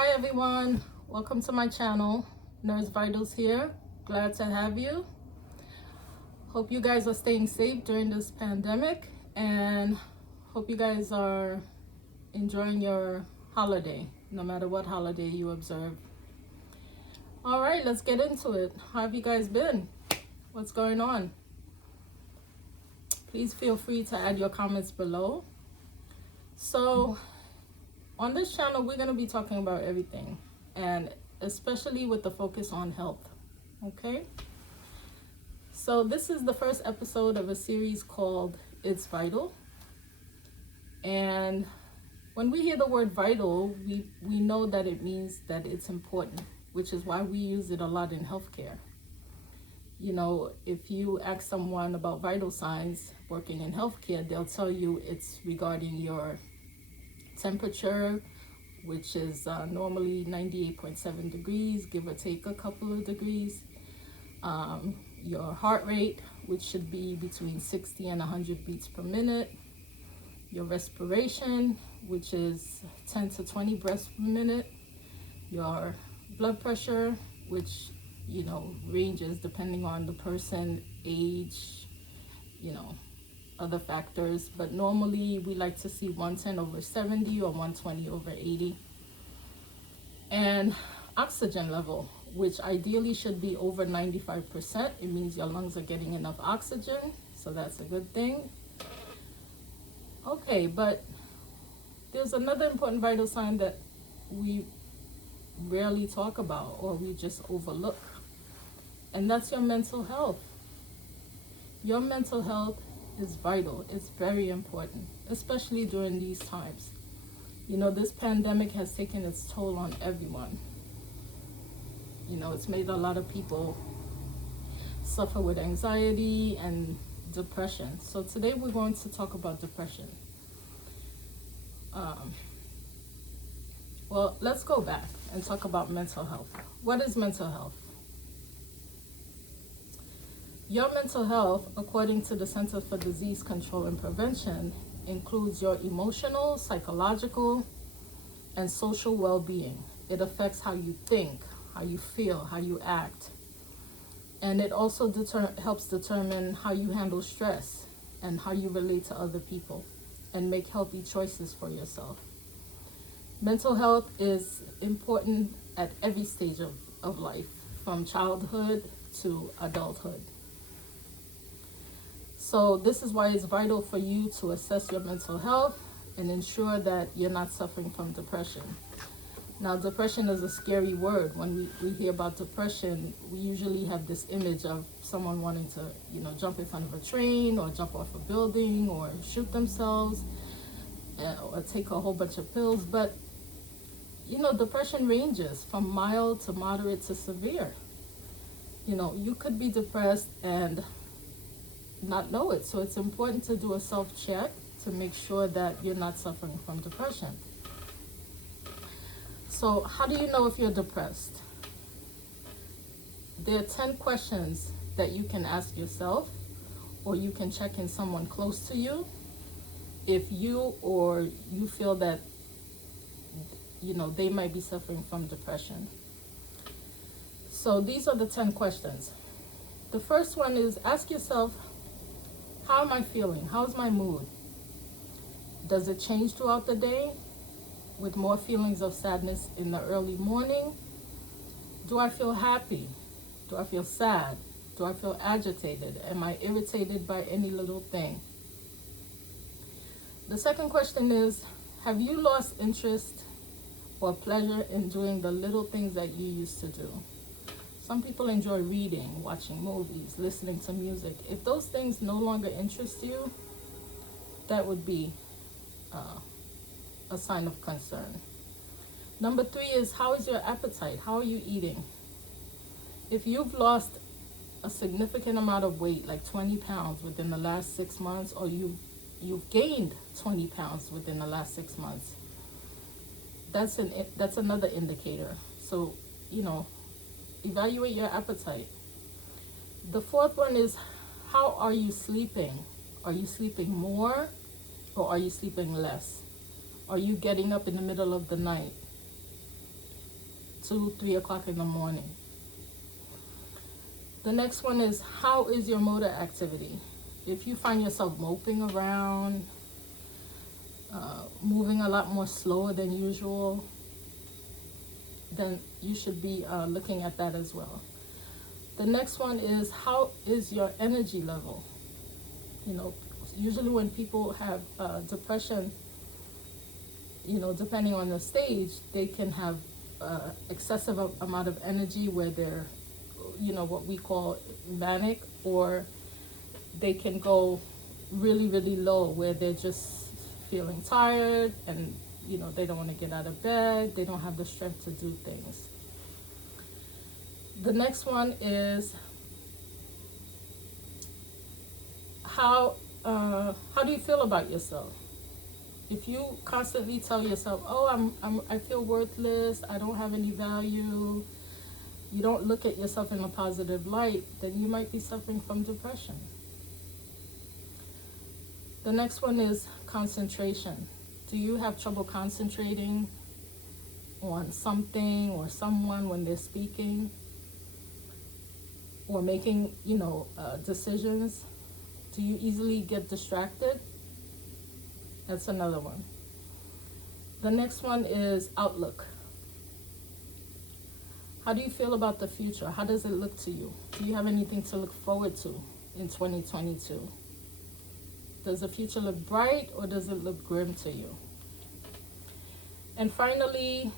Hi everyone, welcome to my channel. Nurse Vitals here. Glad to have you. Hope you guys are staying safe during this pandemic and hope you guys are enjoying your holiday, no matter what holiday you observe. All right, let's get into it. How have you guys been? What's going on? Please feel free to add your comments below. So on this channel, we're going to be talking about everything, and especially with the focus on health. Okay? So this is the first episode of a series called It's Vital. And when we hear the word vital, we know that it means that it's important, which is why we use it a lot in healthcare. You know, if you ask someone about vital signs working in healthcare, they'll tell you it's regarding your temperature, which is normally 98.7 degrees, give or take a couple of degrees. Your heart rate, which should be between 60 and 100 beats per minute. Your respiration, which is 10 to 20 breaths per minute. Your blood pressure, which, you know, ranges depending on the person, age, you know, other factors, but normally we like to see 110/70 or 120/80. And oxygen level, which ideally should be over 95%. It means your lungs are getting enough oxygen, so that's a good thing. Okay, but there's another important vital sign that we rarely talk about or we just overlook, and that's your mental health. Your mental health is vital. It's very important, especially during these times. You know, this pandemic has taken its toll on everyone. You know, it's made a lot of people suffer with anxiety and depression. So today we're going to talk about depression. Well, let's go back and talk about mental health. What is mental health? Your mental health, according to the Center for Disease Control and Prevention, includes your emotional, psychological, and social well-being. It affects how you think, how you feel, how you act. And it also helps determine how you handle stress and how you relate to other people and make healthy choices for yourself. Mental health is important at every stage of life, from childhood to adulthood. So this is why it's vital for you to assess your mental health and ensure that you're not suffering from depression. Now, depression is a scary word. When we hear about depression, we usually have this image of someone wanting to, you know, jump in front of a train or jump off a building or shoot themselves or take a whole bunch of pills. But, you know, depression ranges from mild to moderate to severe. You know, you could be depressed and not know it. So it's important to do a self-check to make sure that you're not suffering from depression. So how do you know if you're depressed? There are 10 questions that you can ask yourself, or you can check in someone close to you if you or you feel that, you know, they might be suffering from depression. So these are the 10 questions. The first one is, ask yourself, how am I feeling? How's my mood? Does it change throughout the day with more feelings of sadness in the early morning? Do I feel happy? Do I feel sad? Do I feel agitated? Am I irritated by any little thing? The second question is, have you lost interest or pleasure in doing the little things that you used to do? Some people enjoy reading, watching movies, listening to music. If those things no longer interest you, that would be a sign of concern. Number 3 is, how is your appetite? How are you eating? If you've lost a significant amount of weight, like 20 pounds within the last 6 months, or you've gained 20 pounds within the last 6 months, that's another indicator. So, you know, evaluate your appetite. The fourth one is, how are you sleeping? Are you sleeping more or are you sleeping less? Are you getting up in the middle of the night? 2, 3 o'clock in the morning. The next one is, how is your motor activity? If you find yourself moping around, moving a lot more slower than usual, then you should be looking at that as well. The next one is, how is your energy level? You know, usually when people have depression, you know, depending on the stage, they can have excessive amount of energy where they're, you know, what we call manic, or they can go really, really low where they're just feeling tired and, you know, they don't want to get out of bed, they don't have the strength to do things. The next one is, how do you feel about yourself? If you constantly tell yourself, oh, I feel worthless, I don't have any value, you don't look at yourself in a positive light, then you might be suffering from depression. The next one is concentration. Do you have trouble concentrating on something or someone when they're speaking or making, you know, decisions? Do you easily get distracted? That's another one. The next one is outlook. How do you feel about the future? How does it look to you? Do you have anything to look forward to in 2022? Does the future look bright or does it look grim to you? And finally,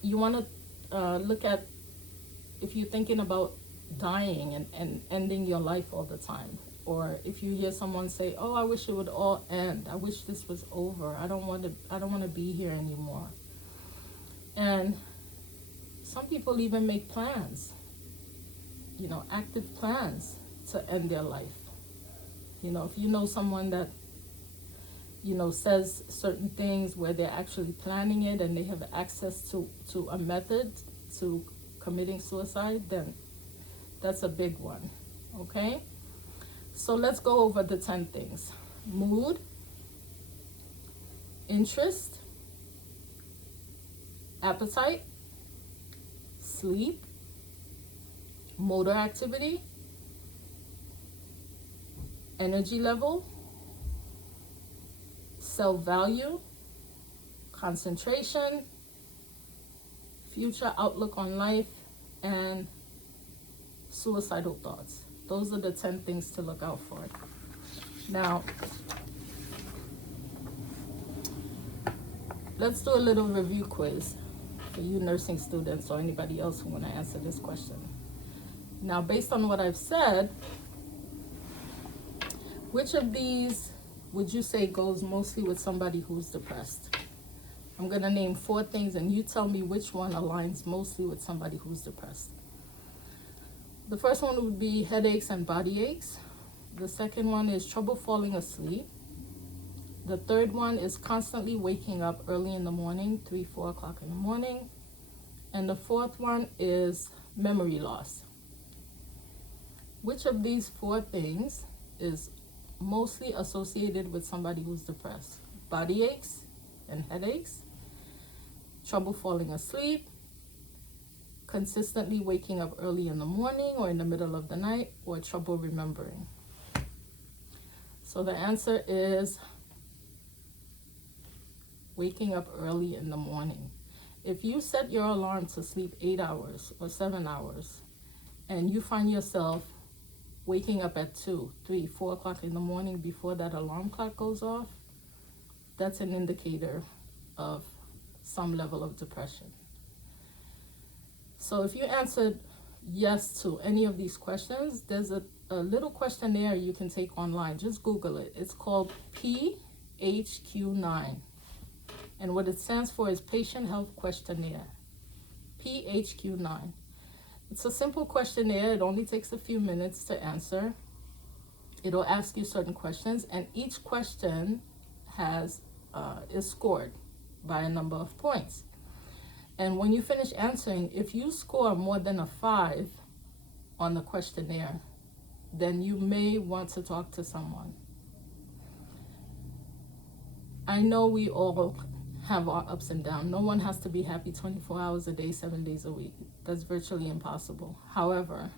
you want to look at if you're thinking about dying and ending your life all the time. Or if you hear someone say, oh, I wish it would all end. I wish this was over. I don't want to be here anymore. And some people even make plans, you know, active plans to end their life. You know, if you know someone that, you know, says certain things where they're actually planning it and they have access to a method to committing suicide, then that's a big one, okay? So let's go over the 10 things. Mood, interest, appetite, sleep, motor activity, energy level, self-value, concentration, future outlook on life, and suicidal thoughts. Those are the 10 things to look out for. Now, let's do a little review quiz for you nursing students or anybody else who want to answer this question. Now, based on what I've said, which of these would you say goes mostly with somebody who's depressed? I'm going to name 4 things and you tell me which one aligns mostly with somebody who's depressed. The first one would be headaches and body aches. The second one is trouble falling asleep. The third one is constantly waking up early in the morning, 3, 4 o'clock in the morning. And the fourth one is memory loss. Which of these 4 things is mostly associated with somebody who's depressed? Body aches and headaches, trouble falling asleep, consistently waking up early in the morning or in the middle of the night, or trouble remembering. So the answer is waking up early in the morning. If you set your alarm to sleep 8 hours or 7 hours and you find yourself waking up at 2, 3, 4 o'clock in the morning before that alarm clock goes off, that's an indicator of some level of depression. So if you answered yes to any of these questions, there's a little questionnaire you can take online. Just Google it. It's called PHQ-9. And what it stands for is Patient Health Questionnaire. PHQ-9. It's a simple questionnaire. It only takes a few minutes to answer. It'll ask you certain questions, and each question is scored by a number of points. And when you finish answering, if you score more than a 5 on the questionnaire, then you may want to talk to someone. I know we all have our ups and downs. No one has to be happy 24 hours a day, 7 days a week. That's virtually impossible. However,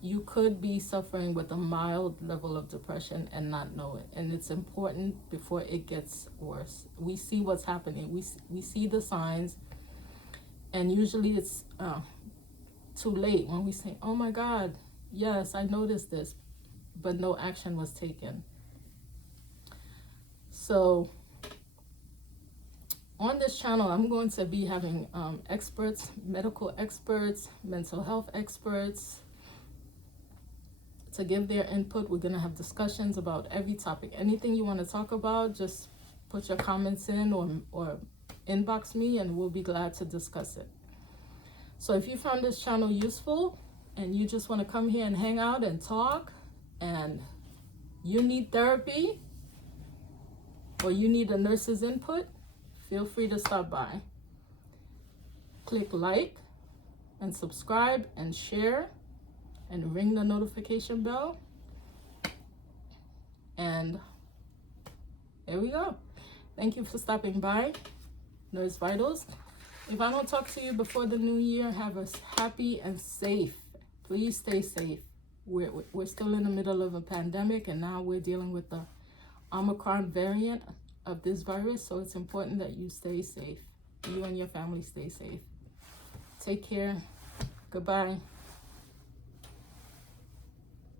you could be suffering with a mild level of depression and not know it. And it's important before it gets worse. We see what's happening. We see the signs. And usually it's too late when we say, oh my God, yes, I noticed this, but no action was taken. So on this channel, I'm going to be having experts, medical experts, mental health experts, to give their input. We're going to have discussions about every topic. Anything you want to talk about, just put your comments in or inbox me and we'll be glad to discuss it. So if you found this channel useful and you just want to come here and hang out and talk, and you need therapy or you need a nurse's input, feel free to stop by. Click like and subscribe and share and ring the notification bell. And there we go. Thank you for stopping by, Nurse Vitals. If I don't talk to you before the new year, have a happy and safe. Please stay safe. We're still in the middle of a pandemic, and now we're dealing with the Omicron variant of this virus, so it's important that you stay safe. You and your family stay safe. Take care. Goodbye.